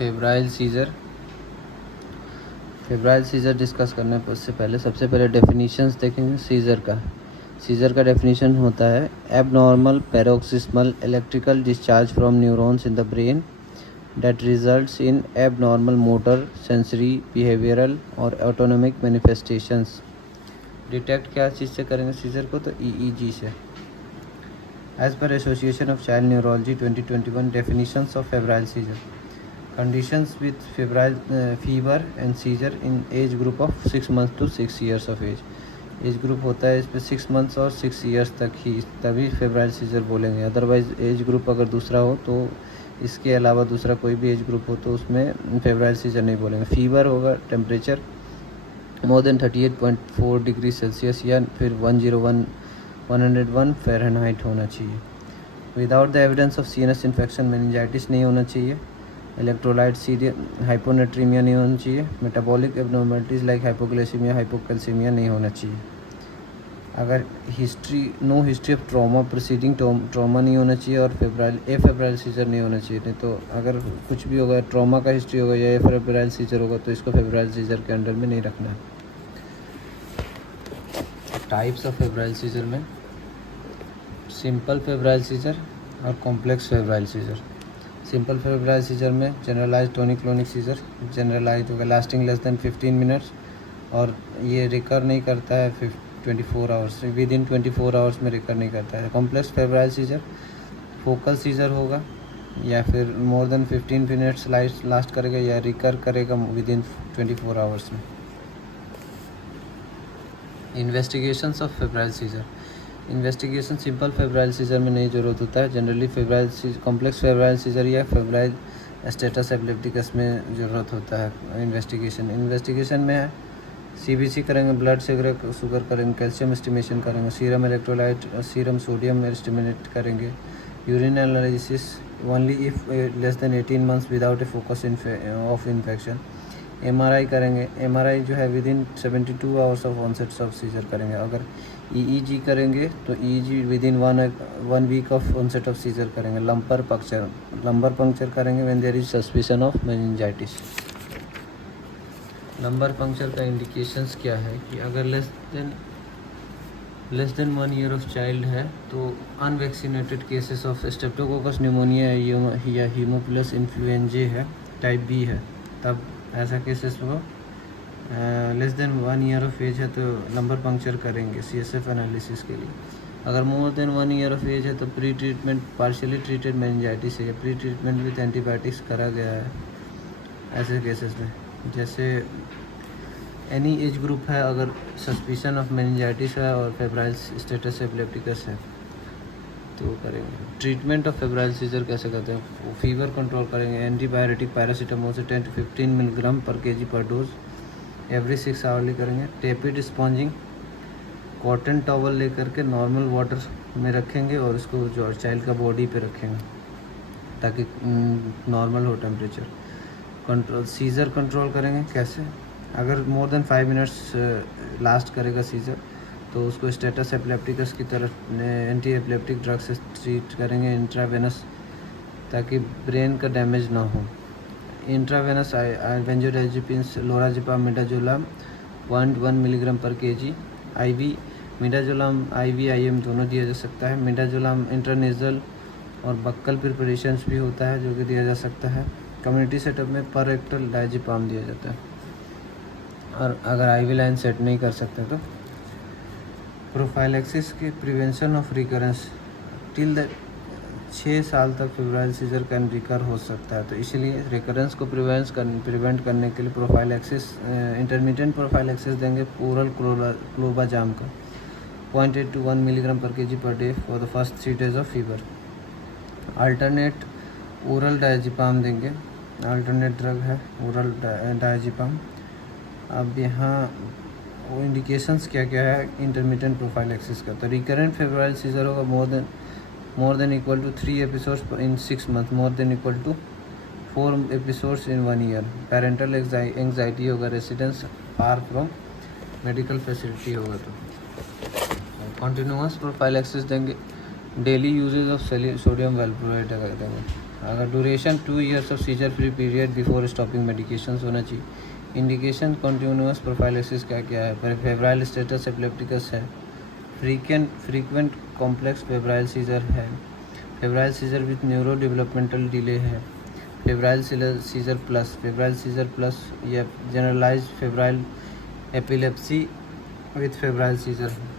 Febrile scissor discuss करने से पहले सबसे पहले डेफिनेशंस देखेंगे सीज़र का डेफिनेशन होता है abnormal paroxysmal electrical discharge from neurons in the brain that results in abnormal motor, sensory, behavioral और autonomic manifestations। डिटेक्ट क्या चीज़ से करेंगे सीजर को, तो EEG से। As per association of child neurology 2021 definitions of febrile seizure, conditions with febrile fever and seizure in age group of 6 months to 6 years of age group होता है इस पर 6 months और 6 years तक ही, तभी फेब्राइल सीजर बोलेंगे। Otherwise age group अगर दूसरा हो तो इसके अलावा दूसरा कोई भी एज ग्रुप हो तो उसमें फेब्राइल सीजर नहीं बोलेंगे। फीवर होगा, temperature more than 38.4 degree Celsius या फिर 101 फ़ारेनहाइट होना चाहिए। Without the evidence of CNS infection, meningitis नहीं होना चाहिए। इलेक्ट्रोलाइट हाइपोनेट्रीमिया नहीं होना चाहिए। Metabolic abnormalities like hypoglycaemia, hypocalcaemia नहीं होना चाहिए। अगर no history of trauma proceeding trauma नहीं होना चाहिए और फेब्राइल सीजर नहीं होना चाहिए। नहीं तो अगर कुछ भी होगा, ट्रॉमा का हिस्ट्री होगा या फेब्राइल सीजर होगा तो इसको फेब्राइल सीजर के अंडर में नहीं रखना है। टाइप्स ऑफ फेब्राइल सीजर में सिंपल फेब्राइल सीजर और complex febrile seizure. Simple febrile seizure में generalised tonic clonic seizure, generalised होगा, लास्टिंग लेस देन 15 मिनट्स और ये रिकर नहीं करता है 24 आवर्स, विद इन 24 आवर्स में रिकर नहीं करता है। Complex febrile seizure focal seizure होगा या फिर मोर देन 15 मिनट्स लास्ट करेगा या रिकर करेगा विद इन 24 आवर्स में। Investigations of febrile seizure, investigation simple febrile seizure में नहीं ज़रूरत होता है। जनरली कॉम्प्लेक्स फेब्राइल सीजर या फेब्राइल स्टेटस एपिलेप्टिकस में ज़रूरत होता है इन्वेस्टिगेशन में है CBC करेंगे, ब्लड शुगर करेंगे, कैल्शियम एस्टिमेशन करेंगे, serum electrolyte, serum sodium estimate करेंगे, urine analysis only if less than 18 months without a focus of infection. MRI करेंगे, MRI जो है with in 72 hours of onset of seizure करेंगे। अगर EEG करेंगे तो EEG within 1 week of onset of seizure करेंगे। Lumbar puncture करेंगे when there is suspicion of meningitis. Lumbar puncture का इंडिकेशंस क्या है कि अगर less than 1 year of child है तो unvaccinated cases of streptococcus pneumoniae या हीमोफिलस इन्फ्लुएंजा है, टाइप B है, तब ऐसा केसेस हो। Less than 1 year of age है तो लंबर पंक्चर करेंगे CSF एनालिसिस के लिए। अगर more than 1 year of age है तो pre treatment partially treated meningitis है, प्री ट्रीटमेंट विद एंटीबायोटिक्स करा गया है ऐसे केसेस में। जैसे एनी एज ग्रुप है, अगर सस्पिशन ऑफ मेनिंजाइटिस है और फेब्राइल स्टेटस एपिलेप्टिकस है तो करेंगे। ट्रीटमेंट ऑफ फेब्राइल सीजर कैसे करते हैं, फीवर कंट्रोल करेंगे, एंटीबायोटिक पैरासीटामोल से 10 to 15 मिलीग्राम पर केजी पर डोज एवरी 6 आवर्ली करेंगे। टेपिड स्पॉन्जिंग, कॉटन टॉवल लेकर के नॉर्मल वाटर में रखेंगे और उसको जो चाइल्ड का बॉडी पे रखेंगे ताकि नॉर्मल हो टेम्परेचर। सीजर कंट्रोल करेंगे कैसे, अगर मोर देन 5 मिनट्स लास्ट करेगा सीजर तो उसको स्टेटस एपिलेप्टिकस की तरफ एंटी एपिलेप्टिक ड्रग से ट्रीट करेंगे इंट्रावेनस, ताकि ब्रेन का डैमेज ना हो। Intravenous benzodiazepines, लोराजिपाम, midazolam 0.1 milligram per KG. IV midazolam IV IM दोनों दिया जा सकता है। मिडाजोलाम इंट्रानेजल और बक्कल प्रिपरेशंस भी होता है जो कि दिया जा सकता है। कम्युनिटी सेटअप में पर रेक्टल डायजिपाम दिया जाता है। और अगर IV लाइन सेट नहीं कर सकते तो प्रोफाइलैक्सिस के prevention of recurrence till the 6 साल तक फेब्राइल सीजर कैन रिकर हो सकता है, तो इसलिए रिकरेंस को प्रिवेंट करने के लिए प्रोफाइलैक्सिस इंटरमीडिएट प्रोफाइलैक्सिस देंगे ओरल क्लोबाजाम का 0.8 to 1 milligram per KG per day for the first 3 days of fever. Alternate oral diazepam देंगे, अल्टरनेट ड्रग है ओरल डायजिपाम। अब यहाँ वो इंडिकेशंस क्या क्या है इंटरमीडिएट प्रोफाइलैक्सिस का, तो रिकरेंट फेब्राइल सीजर होगा more than equal to 3 episodes in 6 months, more than equal to 4 episodes in 1 year। Parental anxiety होगा, residence far from medical facility होगा। तो कॉन्टिन्यूस प्रोफाइलैक्सिस देंगे, daily usages of sodium valproate देंगे। अगर duration 2 years of seizure free period before stopping medications होना चाहिए। Indication continuous prophylaxis का क्या है, फेब्राइल स्टेटस एपिलेप्टिकस है, फ्रीक्वेंट कॉम्प्लेक्स फेब्राइल सीजर है, febrile seizure with neuro developmental delay है, फेब्राइल सीजर प्लस या generalize febrile epilepsy with febrile seizure है।